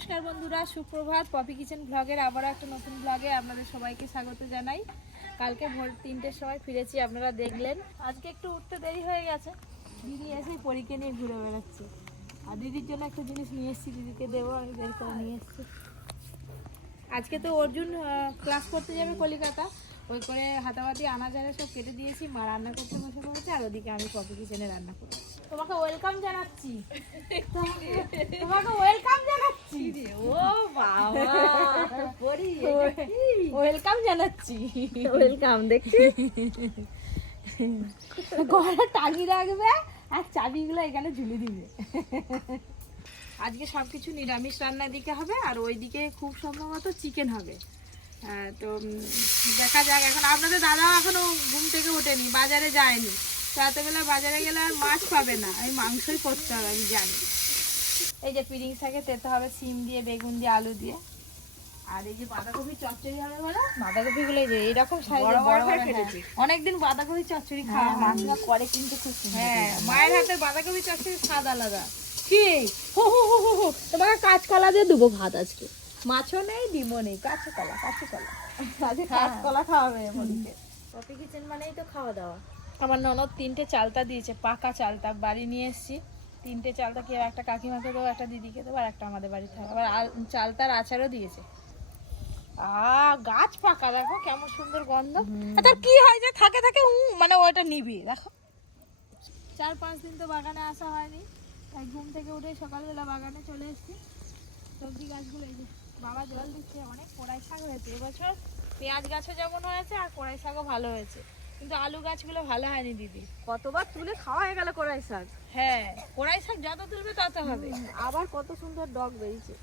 নমস্কার বন্ধুরা, সুপ্রভাত, পপি কিচেন ব্লগের আবারও একটা নতুন ব্লগে আপনাদের সবাইকে স্বাগত জানাই। কালকে ভোর তিনটের সময় ফিরেছি, আপনারা দেখলেন। আজকে একটু উঠতে দেরি হয়ে গেছে। দিদি এসেই পরীকে নিয়ে ঘুরে বেড়াচ্ছে। আর দিদির জন্য একটা জিনিস নিয়ে এসেছি, দিদিকে দেবো, আমি বের করে নিয়ে এসেছি। আজকে তো অর্জুন ক্লাস করতে যাবে কলিকাতা। ওই করে হাতাবাতি আনাজারে সব কেটে দিয়েছি, মা রান্না করতে বসে পড়েছে, আর ওদিকে আমি পপি কিচেনে রান্না করি তোমাকে ওয়েলকাম জানাচ্ছি। তোমাকে ওয়েলকাম জানাচ্ছি ও বাবা পরি ওয়েলকাম জানাচ্ছি। ওয়েলকাম দেখছি। গলা টাঙিয়ে রাখবে আর চাবিগুলো এখানে ঝুলে দিবে। আজকে সব কিছু নিরামিষ রান্নার দিকে হবে আর ওই দিকে খুব সম্ভবত চিকেন হবে। তো দেখা যাক এখন। আপনাদের দাদাও এখনও ঘুম থেকে ওঠেনি বাজারে যায়নি। রাতেবেলা বাজারে গেলে আর মাছ পাবে না। আমি মাংসই করতে হবে আমি জানি। এই যে পিরিং শাকে তেতে হবে সিম দিয়ে বেগুন দিয়ে আলু দিয়ে। আর এই যে বাঁধাকপি চচ্চড়ি হবে বলো? বাঁধাকপি গুলো যে এইরকম সাইজে বড় বড় বড় করে বড় কেটেছি। হ্যাঁ। অনেকদিন বাঁধাকপি চচ্চড়ি খাওয়া হয় করে কিন্তু খুব হ্যাঁ মায়ের হাতের বাঁধাকপি চচ্চড়ি স্বাদ আলাদা। কি হো হো হো হো হো। তোমাকে কাঁচকলা দিয়ে দেবো ভাত আজকে। মাছও নেই ডিমও নেই। কাঁচকলা কাঁচকলা। আজকে। কাঁচকলা খাওয়াবে মনিকে। পপি কিচেন মানেই তো খাওয়া দাওয়া। আমার ননদ তিনটে চালতা দিয়েছে পাকা চালতা। বাড়ি নিয়ে এসেছি। তিনটে চালতা কেউ একটা কাকিমাকে দেবো একটা দিদিকে দেবো আর একটা আমাদের বাড়িতে আবার চালতার আচারও দিয়েছে। গাছ পাকা দেখো কেমন সুন্দর গন্ধ। তার কি হয় যে থাকে থাকে মানে ওটা নিবি দেখো। চার পাঁচ দিন তো বাগানে আসা হয়নি তাই ঘুম থেকে উঠে সকালবেলা বাগানে চলে এসেছি। সবজি গাছগুলো এই যে বাবা জল দিচ্ছে অনেক কড়াই শাক হয়েছে। এবছর পেঁয়াজ গাছও যেমন হয়েছে আর কড়াই শাকও ভালো হয়েছে। কিন্তু আলু গাছগুলো ভালো হয়নি দিদি। কতবার তুলে খাওয়া হয়ে গেল কড়াই শাক? হ্যাঁ কড়াই শাক যত তুলবে তত হবে। আবার কত সুন্দর ডগ বেরিয়েছে।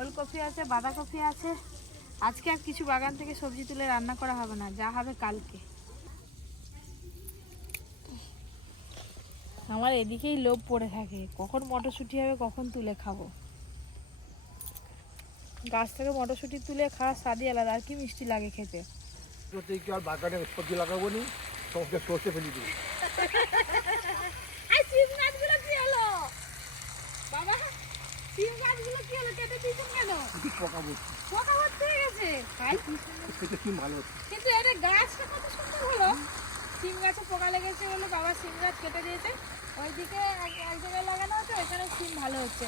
ওলকপি আছে বাঁধাকপি আছে আজকে আর কিছু বাগান থেকে সবজি তুলে রান্না করা হবে না যা হবে কালকে। আমার এদিকেই লোভ পড়ে থাকে কখন মটরশুঁটি হবে কখন তুলে খাব। গাছ থেকে মটরশুঁটি তুলে খাওয়ার স্বাদই আলাদা আর কি মিষ্টি লাগে খেতে। আর বাগানে সবজি লাগাবো নি সমস্ত সর্ষে ফেলে দিবি আর সিম গাছগুলো কি হলো বাবা গাছগুলো কি হলো? কেটে দিয়েছেন কেন? কি পোকা হয়ে গেছে খাই সুন্দর সেটা কি ভালো কিন্তু এটা গাছটা কত সুন্দর হলো। সিম গাছে পোকা লেগেছে বলে বাবা সিম গাছ কেটে দিয়েছে। ওইদিকে এক জায়গায় লাগানো হচ্ছে ওইখানে সিম ভালো হচ্ছে।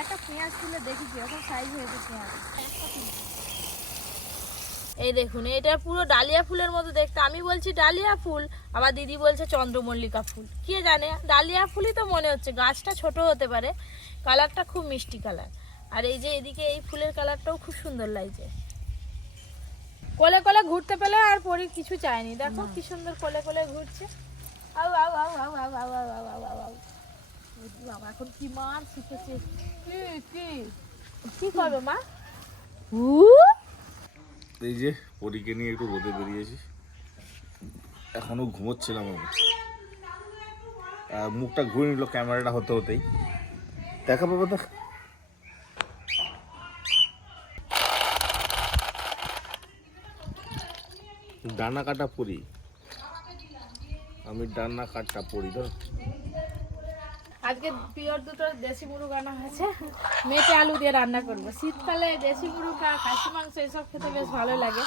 একটা পেঁয়াজ তুলে ওখানে সাইজ হয়েছে পেঁয়াজ। এই দেখুন এটা পুরো ডালিয়া ফুলের মতো দেখতে। আমি বলছি ডালিয়া ফুল আবার দিদি বলছে চন্দ্রমল্লিকা ফুল কে জানে ডালিয়া ফুলই তো মনে হচ্ছে গাছটা ছোট হতে পারে কালারটা খুব মিষ্টি কালার আর এই যে এদিকে এই ফুলের কালারটাও খুব সুন্দর লাগছে কোলে কোলে ঘুরতে পেলে আর পরি কিছু চায়নি দেখো কি সুন্দর কোলে কোলে ঘুরছে আউ আউ আউ আউ আউ আউ আউ আউ আউ আউ আউ বাবা এখন কি মার শিখেছে কি কি কি করবে মা এই যে নিয়ে একটু রোদে বেরিয়েছি এখনও ঘুমোচ্ছিলাম আমি। মুখটা ঘুরে নিল ক্যামেরাটা হতে হতেই। দেখা পাবো দেখ ডানা কাটা পরি। আমি ডানা কাটা পরি তো আজকে পিওর দুটো দেশি মুরগ আনা হয়েছে। মেটে আলু দিয়ে রান্না করব। শীতকালে দেশি মুরগ খাসি, মাংস, এসব খেতে বেশ ভালো লাগে।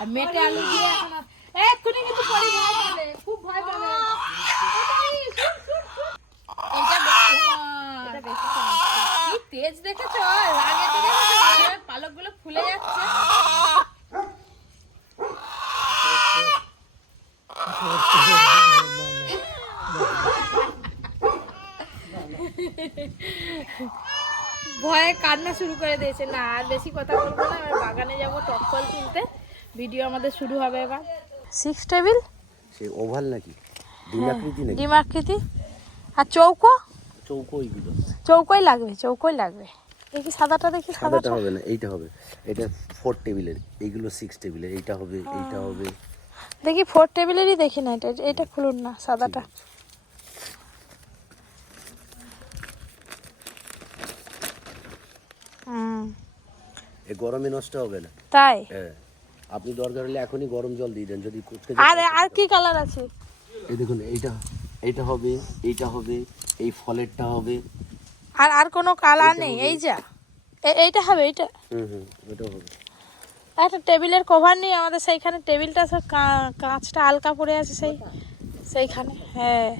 আর মেটে আলু দিয়ে এখন এক্ষুনি কিন্তু পরি ভয় পাবে। খুব ভয় পাবে তেজ দেখেছ? রাগে তো দেখেছ পালকগুলো ফুলে যাচ্ছে। ভয়ে কান্না শুরু করে দিয়েছে। না আর বেশি কথা বলব না। এবার বাগানে যাব টক ফল তুলতে। ভিডিও আমাদের শুরু হবে এবার। সিক্স টেবিল সে ওভাল নাকি? ডিমাকৃতি নাকি? ডিম আকৃতি। আর চৌকো? চৌকো ওইগুলো চৌকোই লাগবে চৌকোই লাগবে। দেখি সাদাটা দেখি সাদাটা হবে না এইটা হবে। এটা ফোর টেবিলের এইগুলো সিক্স টেবিলের এইটা হবে এইটা হবে। দেখি ফোর টেবিলেরই দেখি না এটা এটা খুলুন না সাদাটা। গরমে নষ্ট হবে না। তাই? হ্যাঁ। আপনি দরকার হলে এখনই গরম জল দিয়ে দেন যদি কুচকে আর আর কি কালার আছে? এই দেখুন এইটা এইটা হবে এইটা হবে এই ফলেরটা হবে। আর আর কোনো কালার নেই এই যা। এইটা হবে এইটা। হুম হুম ওটাও হবে। একটা টেবিলের কভার নেই আমাদের সেইখানে টেবিলটা সব কাঁচটা হালকা পড়ে আছে সেই সেইখানে হ্যাঁ।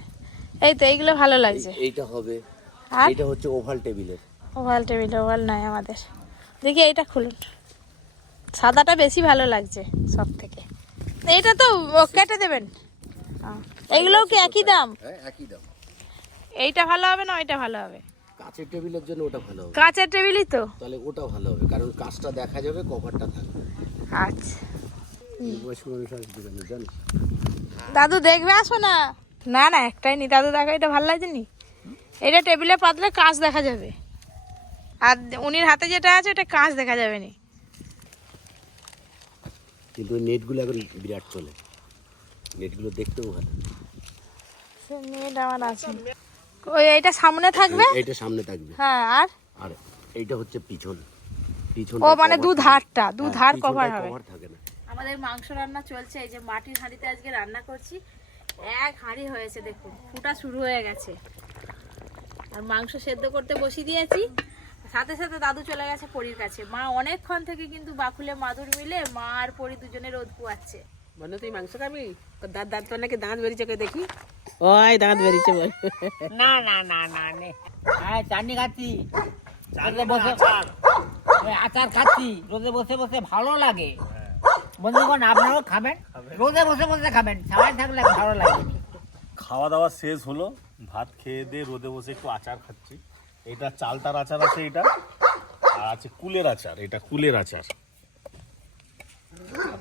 এই তো এইগুলো ভালো লাগছে। এইটা হবে। আর? এটা হচ্ছে ওভাল টেবিলের। ওভাল টেবিল ওভাল নাই আমাদের। দেখি এইটা খুলুন। সাদাটা বেশি ভালো লাগছে সব থেকে এইটা তো ও, কেটে দেবেন। হ্যাঁ। এইগুলোও কি একই দাম? হ্যাঁ একই দাম। এইটা ভালো হবে না ওইটা ভালো হবে? কাঁচের টেবিলের জন্য ওটা ভালো হবে। কাঁচের টেবিলই তো? তাহলে ওটা ভালো হবে কারণ কাঁচটা দেখা যাবে কভারটা থাকবে। আচ্ছা। দাদু দেখবে আসো না? না না একটাই নি। দাদু দেখো এটা ভালো লাগছে নি? এটা টেবিলে পাতলে কাঁচ দেখা যাবে। আর উনির হাতে যেটা আছে ওটা কাঁচ দেখা যাবে নি। কিন্তু ওই নেটগুলো এখন বিরাট চলে। নেটগুলো দেখতেও ভালো। সে নেট আমার আছে। ওই এইটা সামনে থাকবে? এই- এইটা সামনে থাকবে। হ্যাঁ আর? আর এইটা হচ্ছে পিছন। পিছন ও মানে দু ধারটা দু ধার কভার হবে। কভার থাকে না। আমাদের মাংস রান্না চলছে এই যে মাটির হাঁড়িতে আজকে রান্না করছি। এক হাঁড়ি হয়েছে দেখুন ফুটা শুরু হয়ে গেছে। আর মাংস সেদ্ধ করতে বসিয়ে দিয়েছি। সাথে সাথে দাদু চলে গেছে পরীর কাছে। মা অনেকক্ষণ থেকে কিন্তু বাকুলে মাদুর মিলে মা আর পরি দুজনে রোদ পুয়াচ্ছে। বলো তুই মাংস খাবি? তোর দাঁত দাঁত তো নাকি দাঁত বেরিয়েছে কে দেখি। ওই দাঁত বেরিয়েছে বল। না না না না নে। হ্যাঁ চাটনি খাচ্ছি। রোদে বসে ওই আচার। খাচ্ছি। রোদে বসে বসে ভালো লাগে। বন্ধুগণ আপনারাও খাবেন? রোদে বসে বসে খাবেন। সবাই থাকলে ভালো লাগে খাওয়া দাওয়া শেষ হলো। ভাত খেয়ে দিয়ে রোদে বসে একটু আচার খাচ্ছি। এটা চালতার আচার আছে এটা আর আছে কুলের আচার এটা কুলের আচার।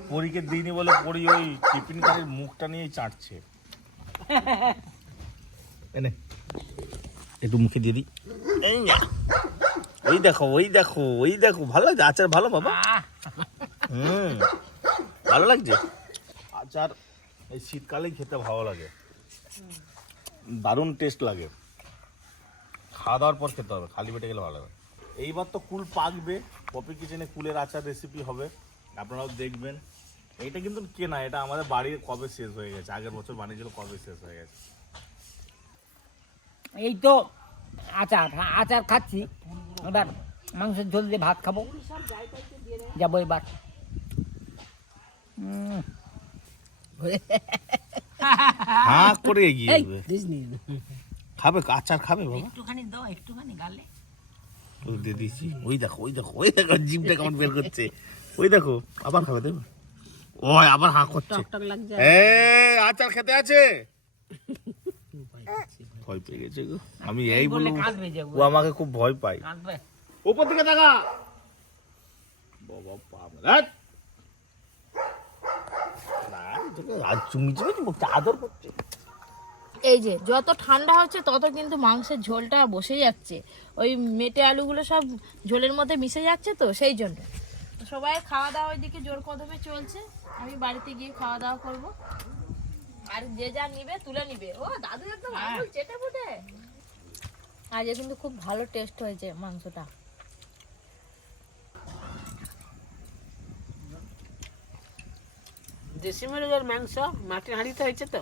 পরীকে দিইনি বলে পরি ওই টিফিন কারির মুখটা নিয়েই চাটছে। এনে একটু মুখে দিয়ে দিই। এই ওই দেখো ওই দেখো ওই দেখো ভালো লাগছে? আচার ভালো বাবা? হুম ভালো লাগছে? আচার এই শীতকালেই খেতে ভালো লাগে। দারুণ টেস্ট লাগে। খাওয়া দাওয়ার পর খেতে হবে খালি পেটে গেলে ভালো হবে এইবার তো কুল পাকবে পপি কিচেনে কুলের আচার রেসিপি হবে আপনারাও দেখবেন। এইটা কিন্তু কেনা এটা আমাদের বাড়ির কবে শেষ হয়ে গেছে আগের বছর বানিয়েছিল কবে শেষ হয়ে গেছে। এই তো আচার হ্যাঁ আচার খাচ্ছি। এবার মাংসের ঝোল দিয়ে ভাত খাব। যাব এবার। হ্যাঁ করে এগিয়ে খাবে আচার খাবে বাবা? একটুখানি দাও একটুখানি গালে। তো দিয়ে দিয়েছি। ওই দেখো ওই দেখো ওই দেখো জিমটা কেমন বের করছে। ওই দেখো আবার খাবে দেবে ওই আবার হাঁ করছে। টক লাগছে। এ আচার খেতে আছে? ভয় পেয়ে গেছে গো। আমি এই বলে ও আমাকে খুব ভয় পায়। কাঁদবে। উপর দিকে তাকা। বাবা বাবা আর চুমি চুমি আদর করছে। এই যে যত ঠান্ডা হচ্ছে তত কিন্তু মাংসের ঝোলটা বসে যাচ্ছে। ওই মেটে আলুগুলো সব ঝোলের মধ্যে মিশে যাচ্ছে তো সেই জন্য। সবাই খাওয়া দাওয়া ওইদিকে জোর কদমে চলছে। আমি বাড়িতে গিয়ে খাওয়া দাওয়া করব। আর যে যা নিবে তুলে নিবে। ও দাদু একদম আঙুল চেটে ফুটে। আজ কিন্তু খুব ভালো টেস্ট হয়েছে মাংসটা। দেশি মুরগের মাংস মাটির হাঁড়িতে হয়েছে তো?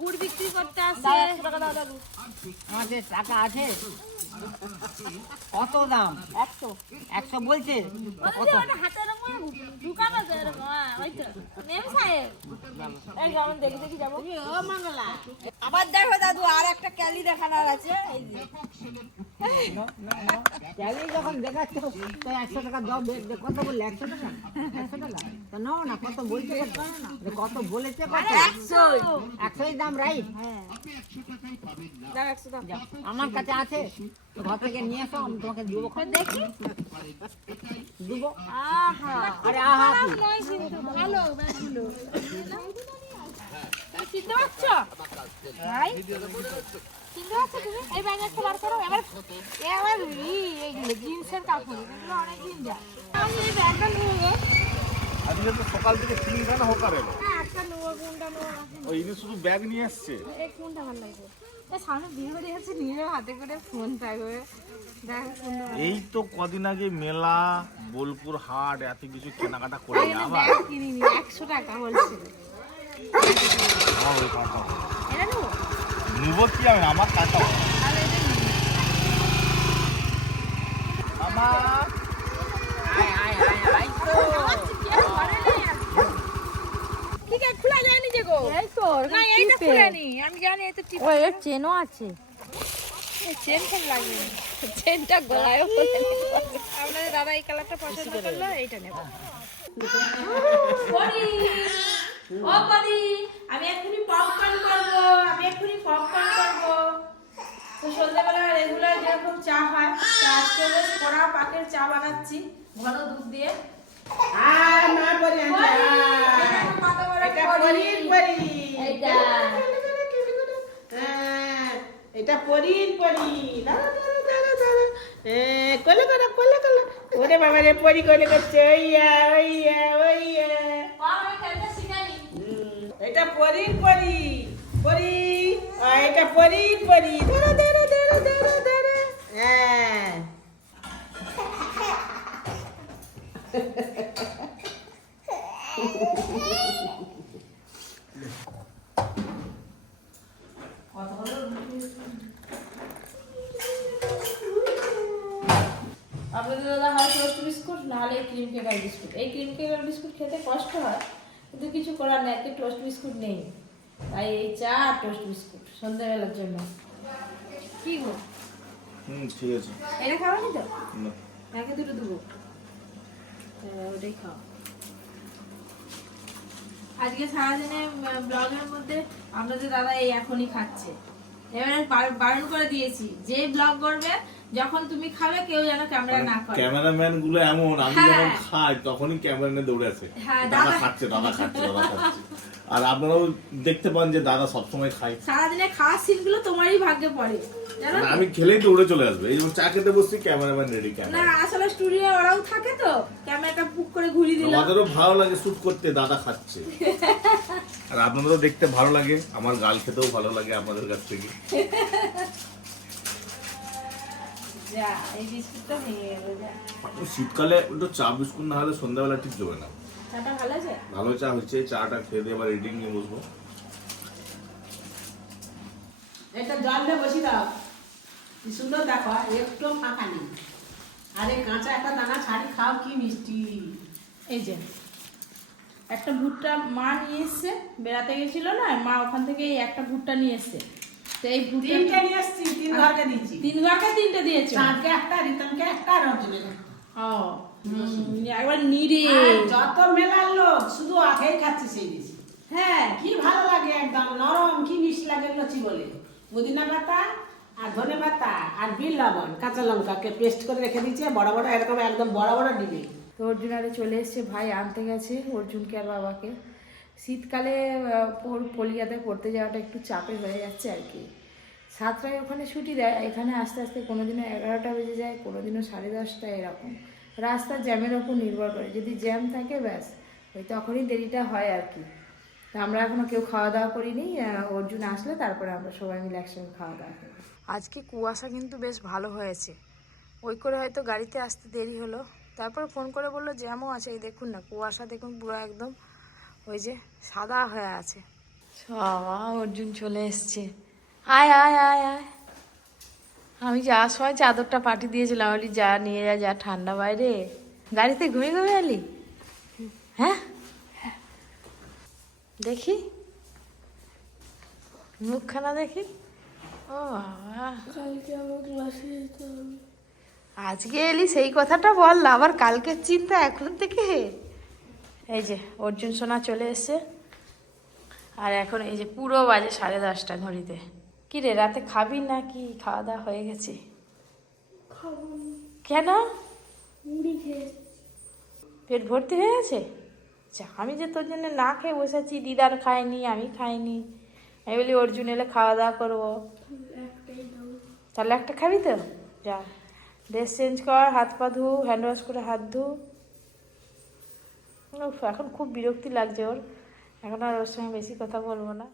গুড় বিক্রি করতে আসে। আমাদের টাকা আছে। কত দাম? একশো। একশো বলছে। ঢুকানো হ্যাঁ, দেখি দেখি যাব। আবার দেখো দাদু আর একটা ক্যালি দেখানোর আছে। যখন দেখাচ্ছ একশো কত বললে একশো টাকা না কত কত বলেছে একশোই দাম রাইট আমার কাছে আছে ঘর থেকে নিয়ে এসো আমি তোমাকে দেবো দেখি। দেবো আরে আহা এই ব্যাগ একটা বার করো। এবার এবার ই এইগুলো জিন্স কাপড় এগুলো অনেকদিন যায় আমি এই ব্যাগটা নেব আজকে তো সকাল থেকে তিনখানা হোকার? এলো হ্যাঁ ওই ইনি শুধু ব্যাগ নিয়ে আসছে এই কোনটা ভালো লাগবে সামনে বিয়ে বাড়ি আছে নিজের হাতে করে ফোন থাকবে এই তো কদিন আগে মেলা বোলপুর হাট এত কিছু কেনাকাটা করে আবার? কিনিনি একশো টাকা বলছিল আমার ওই কাঁচা এটা নেব কি আমি? আমার নিবো। আমার ঠিক আছে খোলা যায়নি যে গো। এই তো না এইটা খুলে নি আমি জানি এই তো টিপ ও চেনও আছে চেনটা গলায়ও খুলে আপনাদের দাদা এই কালারটা পছন্দ করল এইটা নেব। পরি আমি এক্ষুনি পপকর্ন করব আমি এক্ষুনি পপকর্ন করব তো সন্ধ্যাবেলা রেগুলার যেরকম চা হয় তো আজকে বেশ কড়া বানাচ্ছি ঘন দুধ দিয়ে। আর এটা পরি। পরি হ্যাঁ, এটা পরির পরি দাঁড়া দাঁড়া দাঁড়া দাঁড়া। কোলে কোলে কোলে কোলে। ওরে বাবা রে পরি কোলে করছে। ওইয়া ওইয়া ওইয়া। এটা পরির পরি পরি এটা পরির পরি দাঁড়া দাঁড়া দাঁড়া দাঁড়া দাঁড়া। হ্যাঁ। কষ্ট হয় কিন্তু কিছু করার নেই আজকে টোস্ট বিস্কুট নেই। তাই এই চা আর টোস্ট বিস্কুট সন্ধ্যাবেলার জন্য। কি গো? হুম ঠিক আছে। এটা খাওয়ানি তো? না। নাকি দুটো দেবো? ওটাই খাও। আজকে সারাদিনে ব্লগের মধ্যে আপনাদের দাদা এই এখনই খাচ্ছে। এবারে বার- বারণ করে দিয়েছি যে ব্লগ করবে যখন তুমি খাবে কেউ যেন ক্যামেরা না করে। ক্যামেরাম্যানগুলো এমন আমি হ্যাঁ। যখন খাই তখনই ক্যামেরা নিয়ে দৌড়ে আসে। হ্যাঁ, দাদা খাচ্ছে দাদা খাচ্ছে দাদা খাচ্ছে। আর আপনারাও দেখতে পান যে দাদা সবসময় খায়। সারাদিনে খাওয়ার সিনগুলো তোমারই ভাগ্যে পড়ে মানে আমি খেলেই দৌড়ে চলে আসবে। এই চা খেতে বসছি ক্যামেরাম্যান রেডি না ক্যামেরা আসলে স্টুডিও ওরাও থাকে তো ক্যামেরাটা পুক করে ঘুরিয়ে দিল আমাদেরও ভালো লাগে শুট করতে দাদা খাচ্ছে। আর আপনাদেরও দেখতে ভালো লাগে আমার গাল খেতেও ভালো লাগে আপনাদের কাছ থেকে যা এই বিস্কুটটা ভেঙে গেল যা শীতকালে একটু চা বিস্কুট না হলে সন্ধ্যাবেলা ঠিক জমে না। চাটা ভালো ভালো চা হচ্ছে চাটা খেয়ে দিয়ে আবার রিডিং নিয়ে বসবো। এটা জল দিয়ে বসি দাও। কি সুন্দর দেখো একটু ফাঁকা নেই। আরে কাঁচা একটা দানা ছাড়ি খাও কি মিষ্টি। এই যে একটা ভুট্টা মা নিয়ে এসছে বেড়াতে গেছিল না মা ওখান থেকে একটা ভুট্টা নিয়ে এসছে। তো এই নিয়ে এসছি তিন ঘরকে দিচ্ছি তিন ঘরকে তিনটে দিয়েছ? চাঁদকে একটা রিতনকে একটা আর ও একবার নিরে। যত মেলার লোক শুধু খাচ্ছে সেই দিয়েছি হ্যাঁ। কি ভালো লাগে একদম নরম কি মিষ্টি লাগে লচি বলে। পুদিনা পাতা আর ধনে পাতা আর বিল লবণ কাঁচা লঙ্কাকে পেস্ট করে রেখে দিয়েছে বড় বড় এরকম একদম বড় বড় ডিবে তো অর্জুন আরে চলে এসছে ভাই আনতে গেছে অর্জুনকে আর বাবাকে। শীতকালে কলিয়াতে পড়তে যাওয়াটা একটু চাপের হয়ে যাচ্ছে আর কি। সাতটায় ওখানে ছুটি দেয়, এখানে আস্তে আস্তে কোনো দিনও এগারোটা বেজে যায় কোনো দিনও সাড়ে দশটা এরকম। রাস্তার জ্যামের ওপর নির্ভর করে, যদি জ্যাম থাকে ব্যাস, ওই তখনই দেরিটা হয় আর কি। তো আমরা এখনও কেউ খাওয়া দাওয়া করিনি অর্জুন আসলে তারপরে আমরা সবাই মিলে একসঙ্গে খাওয়া দাওয়া করব। আজকে কুয়াশা কিন্তু বেশ ভালো হয়েছে। ওই করে হয়তো গাড়িতে আসতে দেরি হলো। তারপর ফোন করে বলল জ্যামও আছে, এই দেখুন না, কুয়াশা দেখুন পুরো একদম ওই যে সাদা হয়ে আছে। বাবা অর্জুন চলে এসছে। আয় আয় আয় আয়। আমি যাওয়ার সময় চাদরটা পাঠিয়ে দিয়েছিলাম বলি যা নিয়ে যা যা ঠান্ডা বাইরে। গাড়িতে ঘুমিয়ে ঘুমিয়ে এলি? হ্যাঁ? দেখি। মুখখানা দেখি। ও বাবা। আজকে এলি সেই কথাটা বল না, আবার কালকের চিন্তা এখন থেকে? এই যে অর্জুন সোনা চলে এসছে। আর এখন এই যে পুরো বাজে সাড়ে দশটা ঘড়িতে। কি রে, রাতে খাবি না কি খাওয়া দাওয়া হয়ে গেছে। কেন? পেট ভর্তি হয়ে গেছে? আচ্ছা আমি যে তোর জন্য না খেয়ে বসেছি দিদার খায়নি, আমি খাইনি। আমি বলি, অর্জুন এলে খাওয়া দাওয়া করব। তাহলে একটা খাবি তো? যা ড্রেস চেঞ্জ কর, হাত পা ধু হ্যান্ড ওয়াশ করে হাত ধু। এখন খুব বিরক্তি লাগছে ওর। এখন আর ওর সঙ্গে বেশি কথা বলব না।